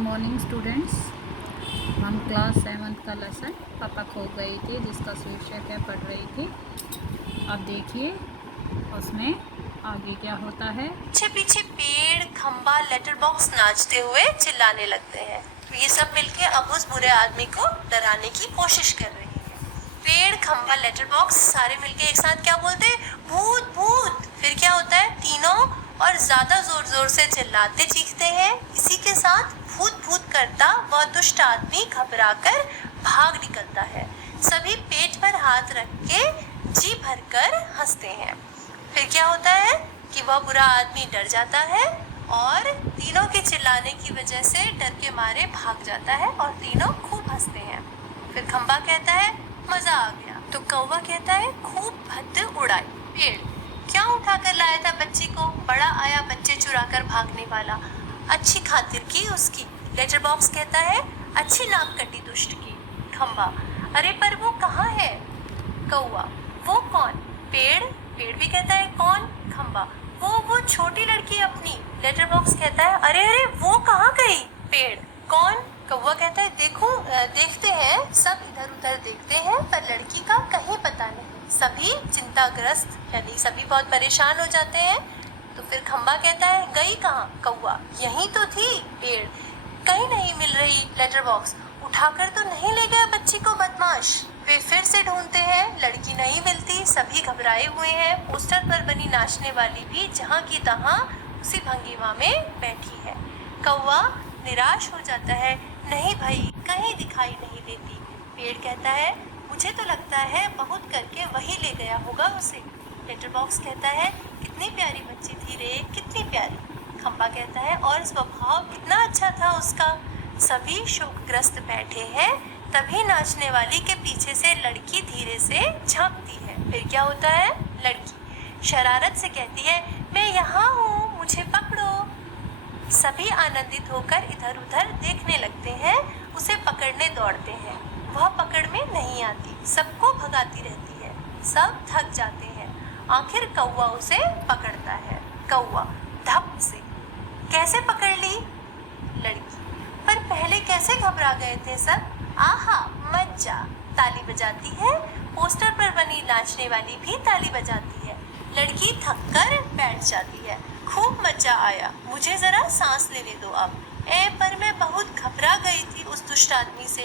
Morning students. हम class 7 का lesson पापा खो गई थी जिसका शीर्षक है पढ़ रही थी। अब देखिए उसमें आगे क्या होता है। पीछे पीछे पेड़, खंबा, लेटर बॉक्स नाचते हुए चिल्लाने लगते हैं। तो ये सब मिलके अब उस बुरे आदमी को डराने की कोशिश कर रहे हैं। पेड़, खंबा, लेटर बॉक्स सारे मिलके एक साथ क्या बोलते हैं? भूत भूत। फिर क्या होता है? तीनों और ज्यादा जोर जोर से चिल्लाते चीखते हैं। इसी के साथ भूत भूत करता वह दुष्ट आदमी घबराकर भाग निकलता है। सभी पेट पर हाथ रख के जी भरकर हंसते हैं। फिर क्या होता है कि वह बुरा आदमी डर जाता है और तीनों के चिल्लाने की वजह से डर के मारे भाग जाता है और तीनों खूब हंसते हैं। फिर खंबा कहता है मजा आ गया, तो कौवा कहता है खूब भद्द उड़ाई। पेड़ क्या उठा कर लाया था बच्ची को? बड़ा आया बच्चे चुरा कर भागने वाला, अच्छी खातिर की उसकी। लेटर बॉक्स कहता है अच्छी नाक कटी दुष्ट की। खंबा अरे पर वो कहाँ है? कौवा वो कौन? पेड़ पेड़ भी कहता है कौन? खंबा वो छोटी लड़की अपनी। लेटर बॉक्स कहता है अरे अरे वो कहाँ गई? पेड़ कौन? कौवा कहता है देखते हैं, सब इधर उधर देखते हैं पर लड़की का कहीं पता नहीं। सभी चिंताग्रस्त यानी सभी बहुत परेशान हो जाते हैं। तो फिर खंबा कहता है गई कहाँ? कौवा यहीं तो थी। पेड़ कहीं नहीं मिल रही। लेटर बॉक्स उठाकर तो नहीं ले गया बच्ची को बदमाश। वे फिर से ढूंढते हैं, लड़की नहीं मिलती। सभी घबराए हुए हैं। पोस्टर पर बनी नाचने वाली भी जहाँ की तहाँ उसी भंगिमा में बैठी है। कौवा निराश हो जाता है, नहीं भाई कहीं दिखाई नहीं देती। पेड़ कहता है मुझे तो लगता है बहुत करके वही ले गया होगा उसे। लेटर बॉक्स कहता है कितनी प्यारी बच्ची थी रे, कितनी प्यारी। खंबा कहता है और स्वभाव कितना अच्छा था उसका। सभी शोकग्रस्त बैठे हैं। तभी नाचने वाली के पीछे से लड़की धीरे से झांकती है। फिर क्या होता है? लड़की शरारत से कहती है मैं यहाँ हूँ, मुझे पकड़ो। सभी आनंदित होकर इधर उधर देखने लगते हैं, उसे पकड़ने दौड़ते हैं। वह पकड़ में नहीं आती, सबको भगाती रहती है। सब थक जाते हैं। आखिर कौवा उसे पकड़ता है। कौवा धप से कैसे पकड़ ली? लड़की पर पहले कैसे घबरा गए थे सब? आहा मज्जा। ताली बजाती है। पोस्टर पर बनी नाचने वाली भी ताली बजाती है। लड़की थक कर बैठ जाती है। खूब मजा आया, मुझे जरा सांस लेने दो अब। पर मैं बहुत घबरा गई थी उस दुष्ट आदमी से,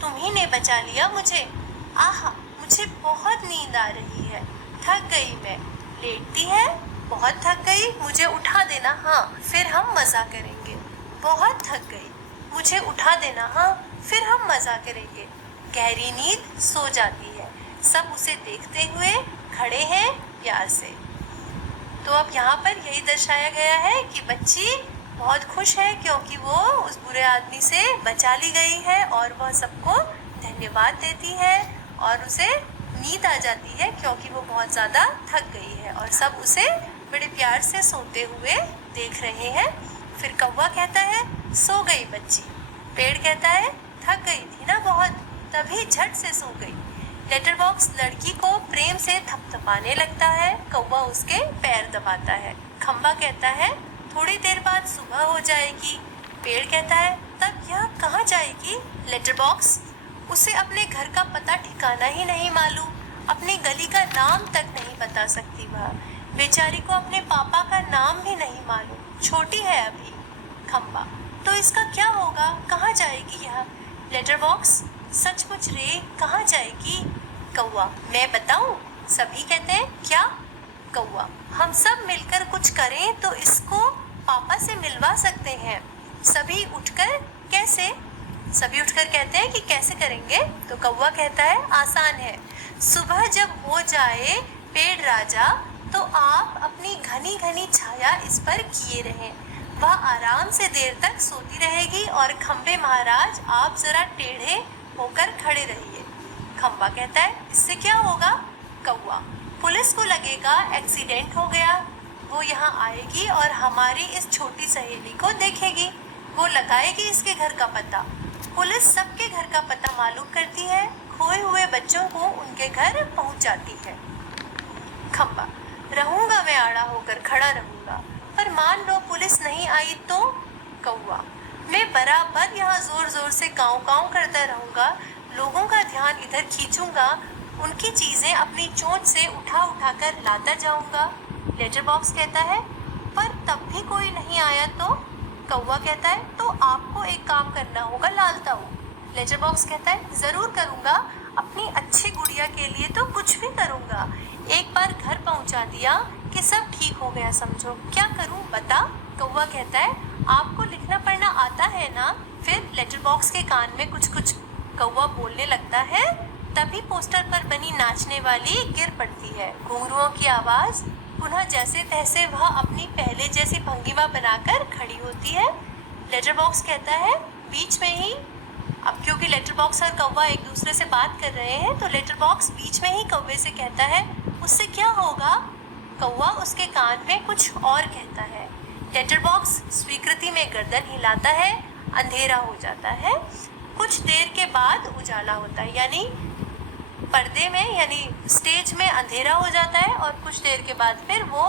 तुम ही ने बचा लिया मुझे। आहा मुझे बहुत नींद आ रही है, थक गई मैं। लेटती है, बहुत थक गई, मुझे उठा देना हाँ, फिर हम मजा करेंगे। बहुत थक गई, मुझे उठा देना हाँ, फिर हम मजा करेंगे। गहरी नींद सो जाती है। सब उसे देखते हुए खड़े हैं प्यार से। तो अब यहाँ पर यही दर्शाया गया है कि बच्ची बहुत खुश है क्योंकि वो उस बुरे आदमी से बचा ली गई है और वह सबको धन्यवाद देती है और उसे नींद आ जाती है क्योंकि वो बहुत ज़्यादा थक गई है और सब उसे बड़े प्यार से सोते हुए देख रहे हैं। फिर कौवा कहता है सो गई बच्ची। पेड़ कहता है थक गई थी ना बहुत, तभी झट से सो गई। लेटर बॉक्स लड़की को प्रेम से थपथपाने लगता है। कौवा उसके पैर दबाता है। खंबा कहता है थोड़ी देर बाद सुबह हो जाएगी। पेड़ कहता है तब यह कहाँ जाएगी? लेटर बॉक्स उसे अपने घर का पता ठिकाना ही नहीं मालूम, अपनी गली का नाम तक नहीं बता सकती वह। बेचारी को अपने पापा का नाम भी नहीं मालूम, छोटी है अभी। खंबा तो इसका क्या होगा, कहाँ जाएगी यह? लेटर बॉक्स सचमुच रे कहाँ जाएगी? कौवा मैं बताऊं? सभी कहते हैं क्या? कौवा हम सब मिलकर कुछ करें तो इसको पापा से मिलवा सकते हैं। सभी उठकर कैसे? सभी उठकर कहते हैं कि कैसे करेंगे? तो कौवा कहता है आसान है। सुबह जब हो जाए पेड़ राजा तो आप अपनी घनी घनी छाया इस पर किए रहें। वह आराम से देर तक सोती रहेगी और खंबे महाराज आप जरा टेढ़े होकर खड़े रहिए। खंबा कहता है इससे क्या होगा? कौवा पुलिस को लगेगा एक्सीडेंट हो गया, वो यहाँ आएगी और हमारी इस छोटी सहेली को देखेगी, वो लगाएगी इसके घर का पता। पुलिस सबके घर का पता मालूम करती है, खोए हुए बच्चों को उनके घर पहुँच जाती है। खंबा रहूंगा मैं आड़ा होकर खड़ा रहूंगा, पर मान लो पुलिस नहीं आई तो? कौवा मैं बराबर यहाँ जोर जोर से काँव काँव करता रहूँगा, लोगों का ध्यान इधर खींचूंगा, उनकी चीजें अपनी चोंच से उठा उठा कर लाता जाऊंगा। लेटर बॉक्स कहता है, पर तब भी कोई नहीं आया तो? कौवा कहता है, तो आपको एक काम करना होगा लाल ताऊ। लेटर बॉक्स कहता है, जरूर करूंगा, अपनी अच्छी गुड़िया के लिए तो कुछ भी करूंगा। एक बार घर पहुंचा दिया कि सब ठीक हो गया समझो, क्या करूं बता? कौवा कहता है, आपको लिखना पढ़ना आता है ना? फिर लेटर बॉक्स के कान में कुछ कुछ कौवा बोलने लगता है। तभी पोस्टर पर बनी नाचने वाली गिर पड़ती है। घुंघरुओं की आवाज पुनः जैसे तैसे वह अपनी पहले जैसी भंगिमा बनाकर खड़ी होती है। लेटर बॉक्स कहता है, बीच में ही, अब क्योंकि लेटर बॉक्स और कौवा एक दूसरे से बात कर रहे हैं तो लेटर बॉक्स बीच में ही कौवे से कहता है, उससे क्या होगा? कौवा उसके कान में कुछ और कहता है। लेटर बॉक्स स्वीकृति में गर्दन हिलाता है। अंधेरा हो जाता है। कुछ देर के बाद उजाला होता है, यानी पर्दे में यानी स्टेज में अंधेरा हो जाता है और कुछ देर के बाद फिर वो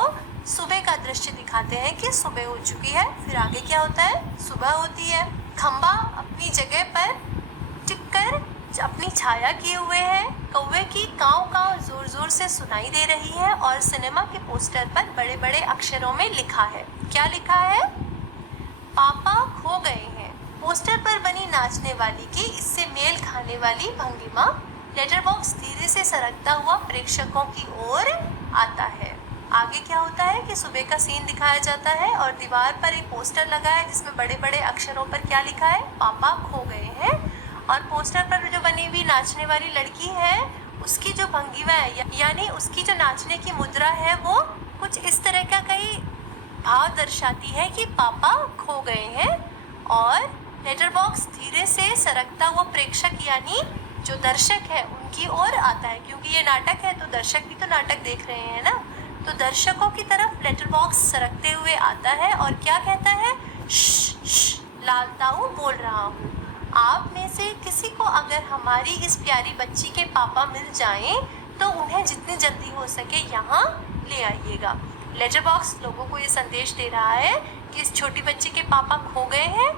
सुबह का दृश्य दिखाते हैं कि सुबह हो चुकी है। फिर आगे क्या होता है? सुबह होती है। खंबा अपनी जगह पर टिककर अपनी छाया किए हुए है। कौवे की काँव काँव जोर जोर से सुनाई दे रही है और सिनेमा के पोस्टर पर बड़े बड़े अक्षरों में लिखा है। क्या लिखा है? पापा खो गए हैं। पोस्टर पर बनी नाचने वाली की इससे मेल खाने वाली भंगिमा। लेटर बॉक्स धीरे से सरकता हुआ प्रेक्षकों की ओर आता है। आगे क्या होता है कि सुबह का सीन दिखाया जाता है और दीवार पर एक पोस्टर लगा है जिसमें बड़े बड़े अक्षरों पर क्या लिखा है? पापा खो गए हैं। और पोस्टर पर जो बनी हुई नाचने वाली लड़की है उसकी जो भंगिमा है यानी उसकी जो नाचने की मुद्रा है वो कुछ इस तरह का कई भाव दर्शाती है कि पापा खो गए हैं। और लेटर बॉक्स धीरे से सरकता हुआ प्रेक्षक यानी जो दर्शक है उनकी ओर आता है, क्योंकि ये नाटक है तो दर्शक भी तो नाटक देख रहे हैं ना। तो दर्शकों की तरफ लेटर बॉक्स सरकते हुए आता है और क्या कहता है? श्श, लाल ताऊ बोल रहा हूँ। आप में से किसी को अगर हमारी इस प्यारी बच्ची के पापा मिल जाएं तो उन्हें जितनी जल्दी हो सके यहाँ ले आइएगा। लेटर बॉक्स लोगों को ये संदेश दे रहा है कि इस छोटी बच्ची के पापा खो गए हैं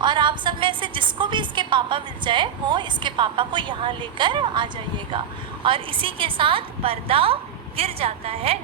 और आप सब में से जिसको भी इसके पापा मिल जाए वो इसके पापा को यहाँ लेकर आ जाइएगा। और इसी के साथ पर्दा गिर जाता है।